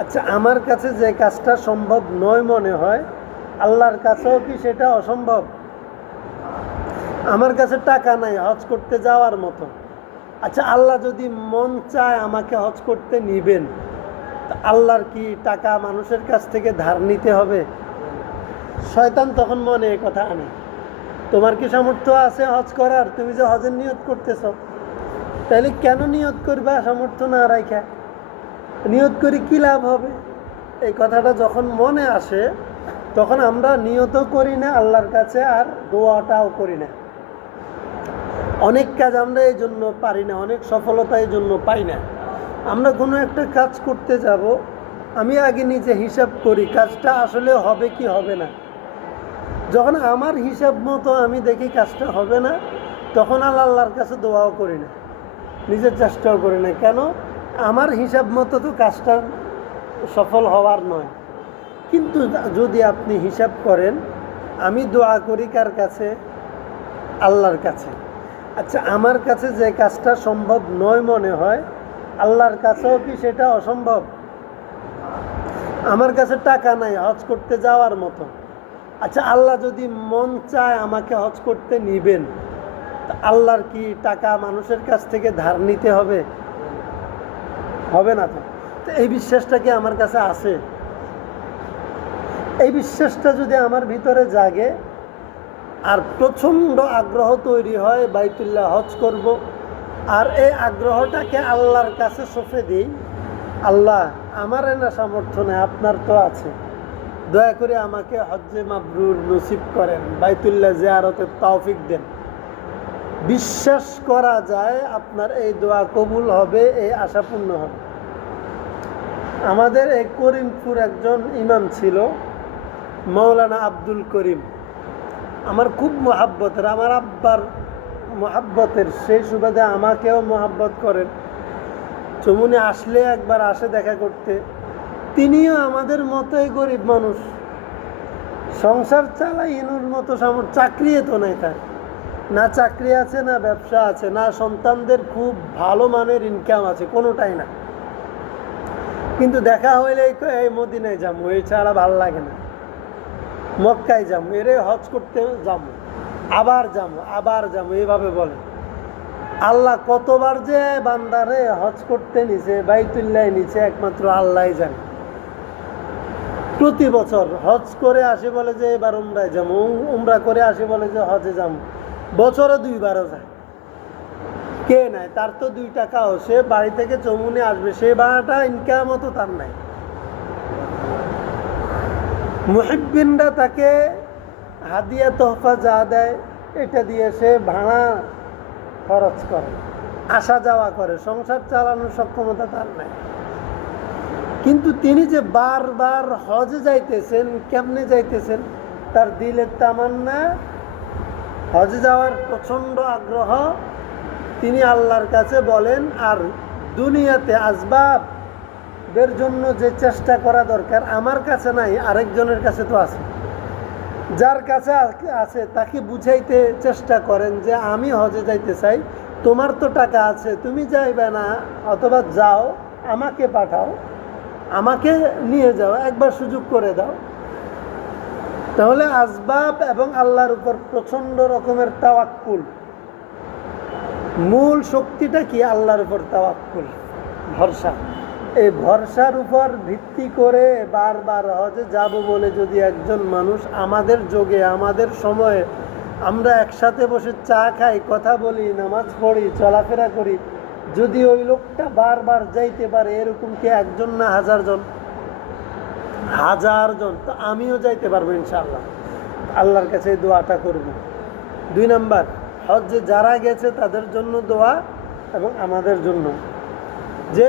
আচ্ছা, আমার কাছে যে কাজটা সম্ভব নয় মনে হয়, আল্লাহর কাছেও কি সেটা অসম্ভব? আমার কাছে টাকা নাই হজ করতে যাওয়ার মতো। আচ্ছা, আল্লাহ যদি মন চায় আমাকে হজ করতে নিবেন, তা আল্লাহর কি টাকা মানুষের কাছ থেকে ধার নিতে হবে? শয়তান তখন মনে এ কথা আনে, তোমার কি সামর্থ্য আছে হজ করার? তুমি যে হজের নিয়ত করতেছ, তাহলে কেন নিয়ত করবা সামর্থ্য না রাখা? নিয়ত করে কি লাভ হবে? এই কথাটা যখন মনে আসে, তখন আমরা নিয়ত করি না আল্লাহর কাছে, আর দোয়াটাও করি না। অনেক কাজ আমরা এই জন্য পারি না, অনেক সফলতা এই জন্য পাই না। আমরা কোনো একটা কাজ করতে যাব, আমি আগে নিজে হিসাব করি কাজটা আসলে হবে কি হবে না। যখন আমার হিসাব মতো আমি দেখি কাজটা হবে না, তখন আল্লাহর কাছে দোয়াও করি না, নিজের চেষ্টাও করি না। কেন? আমার হিসাব মতো তো কাজটা সফল হওয়ার নয়। কিন্তু যদি আপনি হিসাব করেন, আমি দোয়া করি কার কাছে? আল্লাহর কাছে। আচ্ছা, আমার কাছে যে কাজটা সম্ভব নয় মনে হয়, আল্লাহর কাছেও কি সেটা অসম্ভব? আমার কাছে টাকা নাই হজ করতে যাওয়ার মতো। আচ্ছা, আল্লাহ যদি মন চায় আমাকে হজ করতে নিবেন, তা আল্লাহর কি টাকা মানুষের কাছ থেকে ধার নিতে হবে? হবে না তো। এই বিশ্বাসটা কি আমার কাছে আছে? এই বিশ্বাসটা যদি আমার ভিতরে জাগে আর প্রচণ্ড আগ্রহ তৈরি হয় বাইতুল্লাহ হজ করব, আর এই আগ্রহটাকে আল্লাহর কাছে সঁপে দিই, আল্লাহ আমার না সামর্থ্য নেই, আপনার তো আছে, দয়া করে আমাকে হজ্জে মাবরুর নসিব করেন, বাইতুল্লাহ জিয়ারতের তৌফিক দেন। বিশ্বাস করা যায় আপনার এই দোয়া কবুল হবে, এই আশা পূর্ণ হবে। আমাদের এই করিমপুর একজন ইমাম ছিল, মাওলানা আব্দুল করিম। আমার খুব মহাব্বতের, আমার আব্বার মহাব্বতের, সেই সুবাদে আমাকেও মহাব্বত করেন। চমুনে আসলে একবার আসে দেখা করতে। তিনিও আমাদের মতোই গরিব মানুষ, সংসার চালাই এনুর মতো চাকরি তো নাই তার, না চাকরি আছে না ব্যবসা আছে, না সন্তানদের খুব ভালো মানের ইনকাম আছে, কোনোটাই না। কিন্তু দেখা হইলে এই মদিনায় যাবো, এই ছাড়া ভালো লাগে না। মক্কায় যাবো, এরে হজ করতে যাবো, আবার যাবো এইভাবে বলে। আল্লাহ কতবার যে বান্দারে হজ করতে নিছে, বাইতুল্লাহ নিছে, একমাত্র আল্লাহ জানে। প্রতি বছর হজ করে আসে বলে যে এবার উমরায় যাবো, উমরা করে আসে বলে যে হজে যাবো, বছরে 2বারও যায়। কে নাই? তার তো 2 টাকাও, সে বাড়ি থেকে চমুনে আসবে, সেই ভাড়াটা ইনকামও তো তার নাই। মুহিব্বিনরা তাকে হাদিয়া তোহফা যা দেয়, এটা দিয়ে সে ভাড়া খরচ করে, আসা যাওয়া করে, সংসার চালানোর সক্ষমতা তার নাই। কিন্তু তিনি যে বারবার হজে যাইতেছেন, কেমনে যাইতেছেন? তার দিলের তামান্না, হজে যাওয়ার প্রচণ্ড আগ্রহ, তিনি আল্লাহর কাছে বলেন। আর দুনিয়াতে আসবাবের জন্য যে চেষ্টা করা দরকার আমার কাছে নাই, আরেকজনের কাছে তো আছে। যার কাছে আছে তাকে বুঝাইতে চেষ্টা করেন যে আমি হজে যাইতে চাই, তোমার তো টাকা আছে, তুমি যাইবে না, অথবা যাও, আমাকে পাঠাও, আমাকে নিয়ে যাও, একবার সুযোগ করে দাও। তাহলে আসবাব এবং আল্লাহর উপর প্রচণ্ড রকমের তাওয়াক্কুল। মূল শক্তিটা কি? আল্লাহর উপর তাওয়াক্কুল, ভরসা। এই ভরসার উপর ভিত্তি করে বারবার হজে যাব বলে যদি একজন মানুষ আমাদের যোগে, আমাদের সময়ে, আমরা একসাথে বসে চা খাই, কথা বলি, নামাজ পড়ি, চলাফেরা করি, যদি ওই লোকটা বারবার যাইতে পারে, এরকম কি একজন না হাজারজন? হাজারজন। তো আমিও যাইতে পারবো ইনশাআল্লাহ। আল্লাহর কাছে এই দোয়াটা করব। 2 নাম্বার, হজ্জে যারা গেছে তাদের জন্য দোয়া, এবং আমাদের জন্য যে